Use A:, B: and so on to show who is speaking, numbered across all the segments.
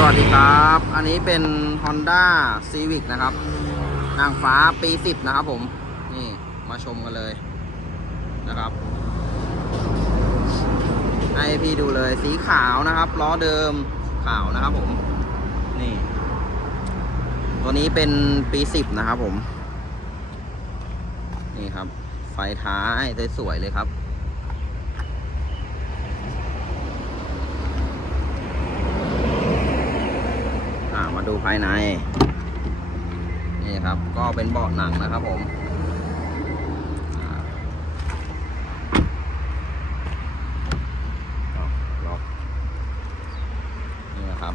A: สวัสดีครับ อันนี้เป็น Honda Civic นะครับ นางฟ้าปี 10 นะครับผม นี่มาชมกันเลยนะครับ ให้พี่ดูเลยสีขาวนะครับล้อเดิมขาวนะครับผม นี่ ตัวนี้เป็นปี 10 นะครับผม นี่ครับ ไฟท้ายสวยๆเลยครับ อ่า มาดูภายใน นี่ครับ ก็เป็นเบาะหนังนะครับผมล็อกนี่นะครับ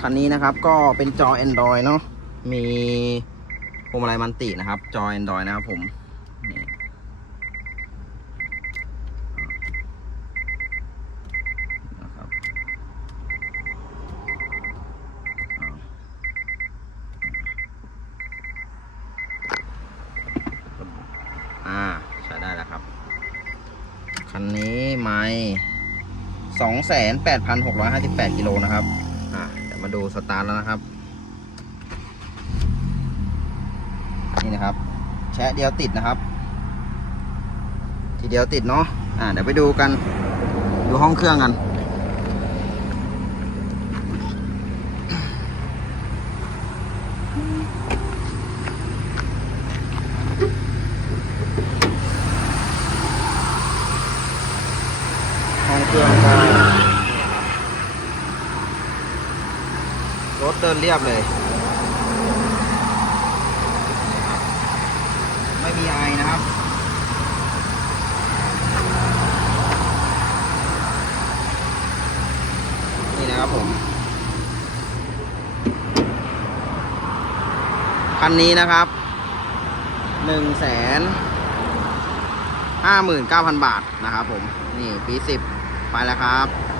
A: คันนี้นะครับก็เป็นจอ Android เนาะ มีพวงมาลัยมันตินะครับ จอ Android นะครับผมนี่นะครับอ่าใช้ได้แล้วครับ คันนี้ไม่สองแสนแปดพันหกร้อยห้าสิบแปดกิโลนะครับ อ่าเดี๋ยวมาดูสตาร์ทแล้วนะครับ นี่นะครับ แชะเดียวติดนะครับ ทีเดียวติดเนาะอ่าเดี๋ยวไปดูกัน ดูห้องเครื่องกันห้องเครื่องก็รถเดินเรียบเลย ไม่มีไอนะครับนี่นะครับผมคันนี้นะครับหนึ่งแสนห้าหมื่นเก้าพันบาทนะครับผม นี่ปีสิบไปแล้วครับ